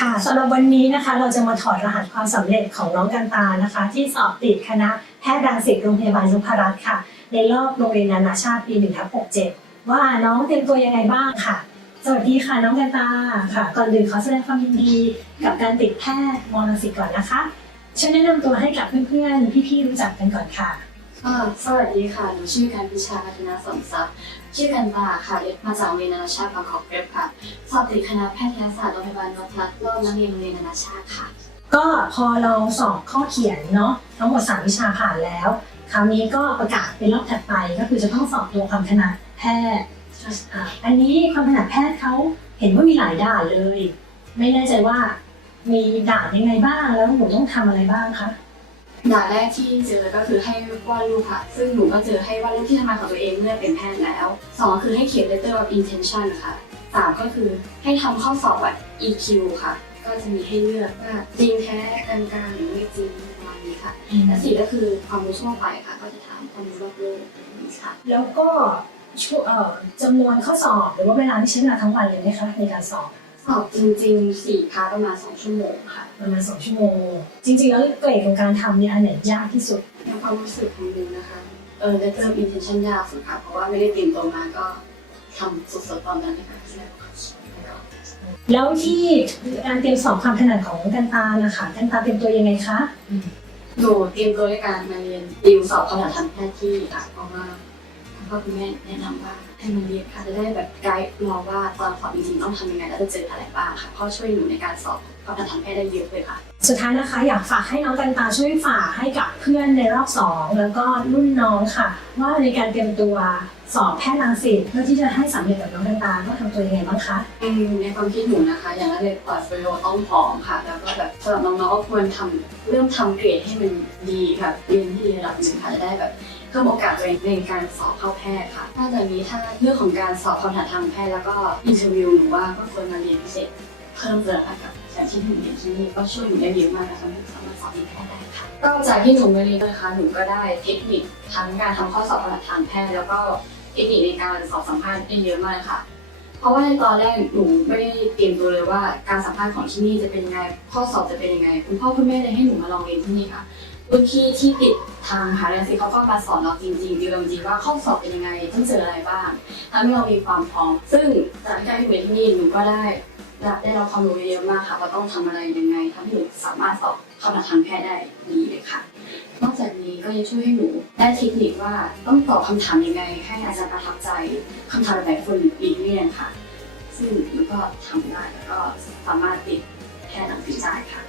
ค่ะสำหรับวันนี้นะคะเราจะมาถอดรหัสความสำเร็จของน้องกันตานะคะ ที่สอบติดคณะแพทย์รังสิตโรงพยาบาลนพรัตน์ค่ะ ในรอบโรงเรียนนานาชาติปี1ทับ67 ว่าน้องเตรียมตัวยังไงบ้างค่ะ สวัสดีค่ะน้องกันตาค่ะ ก่อนอื่นขอแสดงความยินดีกับการติดแพทย์มรังสิตก่อนนะคะช่วยแนะนำตัวให้กับเพื่อนๆพี่ๆรู้จักกันก่อนค่ะ อ่าสวัสดีค่ะ หนูชื่อการพิชาพัฒนาสมทรัพย์ ชื่อกันตาค่ะเรียนมาจากโรงเรียนนานาชาติบางกอกเกร็บค่ะ สอบติดคณะแพทยศาสตร์โรงพยาบาลนพรัตน์รอบนักเรียนโรงเรียนนานาชาติค่ะ ก็พอเราสอบข้อเขียนเนาะทั้งหมด3วิชาผ่านแล้ว คราวนี้ก็ประกาศเป็นรอบถัดไปก็คือจะต้องสอบตัวความถนัดแพทย์อะอันนี้ความถนัดแพทย์เขาเห็นว่ามีหลายด่านเลย ไม่แน่ใจว่ามีด่านยังไงบ้างแล้วหนูต้องทำอะไรบ้างคะ ด่านแรกที่เจอก็คือให้วาดรูปค่ะ ซึ่งหนูก็เจอให้วาดรูปที่ทำงานของตัวเองเมื่อเป็นแพทย์แล้วสองคือให้เขียน letter of intention ค่ะสามก็คือให้ทำข้อสอบแบบ EQ ค่ะ ก็จะมีให้เลือกว่าจริงแท้กลางๆหรือไม่จริงประมาณนี้ค่ะและสี่ก็คือความรู้ทั่วไปค่ะ ก็จะถามความรู้รอบโลกนี้ค่ะ แล้วก็ช่วเอ่อจำนวนข้อสอบหรือว่าเวลาที่ใช้เวลาทั้งวันเลยไหมคะในการสอบ สอบจริงๆสี่พาร์ทประมาณสองชั่วโมงค่ะประมาณสองชั่วโมง จริง ๆ แล้วเกรดของการทำเนี่ยอันไหนยากที่สุด ในความรู้สึกของหนูนะคะเออ letter of intention ยากสุดค่ะเพราะว่าไม่ได้เตรียมตัวมาก็ทำสดๆตอนนั้นเลยค่ะแล้วที่การเตรียมสอบความถนัดของกันตานะคะกันตาเตรียมตัวยังไงคะ หนูเตรียมตัวด้วยการมาเรียนดิวสอบคำถามทางแพทย์ที่ค่ะเพราะว่าคุณ พ่อคุณแม่แนะนำว่าให้มาเรียนค่ะจะได้แบบไกด์เราว่าตอนสอบจริงๆต้องทำยังไงแล้วจะเจออะไรบ้างค่ะเพราะช่วยหนูในการสอบคำถามทางแพทย์ได้เยอะเลยค่ะ สุดท้ายนะคะอยากฝากให้น้องกันตาช่วยฝากให้กับเพื่อนในรอบสองแล้วก็รุ่นน้องค่ะ ว่าในการเตรียมตัวสอบแพทย์รังสิตเพื่อที่จะให้สำเร็จกับน้องกันตาต้องทำตัวยังไงบ้างคะอืมในความคิดหนูนะคะ อย่างแรกเลยพอร์ตโฟลิโอต้องพร้อมค่ะ แล้วก็แบบสำหรับน้องๆก็ควรทำเริ่มทำเกรดให้มันดีค่ะเรียนที่ดีระดับหนึ่งค่ะจะได้แบบเพิ่มโอกาสตัวเองในการสอบเข้าแพทย์ค่ะนอกจากนี้ถ้าเรื่องของการสอบคำถามทางแพทย์แล้วก็อินเทอร์วิวหนูว่าก็ควรมาเรียนพิเศษเพิ่มเติมค่ะกับอย่างที่หนูเรียนที่นี่ก็ช่วยหนูได้เยอะมากนะคะหนูสามารถสอบที่แพทย์ได้ค่ะก็จากที่หนูมาเรียนนะคะหนูก็ได้เทคนิคทั้งการทำข้อสอบคำถามทางแพทย์แล้วก็เทคนิคในการสอบสัมภาษณ์ได้เยอะมากค่ะ เพราะว่าในตอนแรกหนูไม่ได้เตรียมตัวเลยว่าการสัมภาษณ์ของที่นี่จะเป็นยังไง ข้อสอบจะเป็นยังไง คุณพ่อคุณแม่เลยให้หนูมาลองเรียนที่นี่ค่ะรุ่นพี่ที่ติดทางมหาวิทยาลัยศิเขาก็มาสอนเราจริงๆดีเราจริงๆว่าข้อสอบเป็นยังไงต้องเจออะไรบ้างทำให้เรามีความพร้อม ซึ่งจากการที่เรียนที่นี่หนูก็ได้รับได้รับความรู้เยอะมากค่ะว่าต้องทำอะไรยังไงทำให้หนูสามารถสอบคำถามทางแพทย์ได้ดีเลยค่ะ นอกจาก นี้ก็ยังช่วยให้หนูได้เทคนิคว่าต้องตอบคำถามยังไง ให้อาจารย์ประทับใจคำถามแบบคนหลีกเลี่ยงค่ะ ซึ่งหนูก็ทำได้แล้วก็สามารถติดแค่หนังสือได้ค่ะ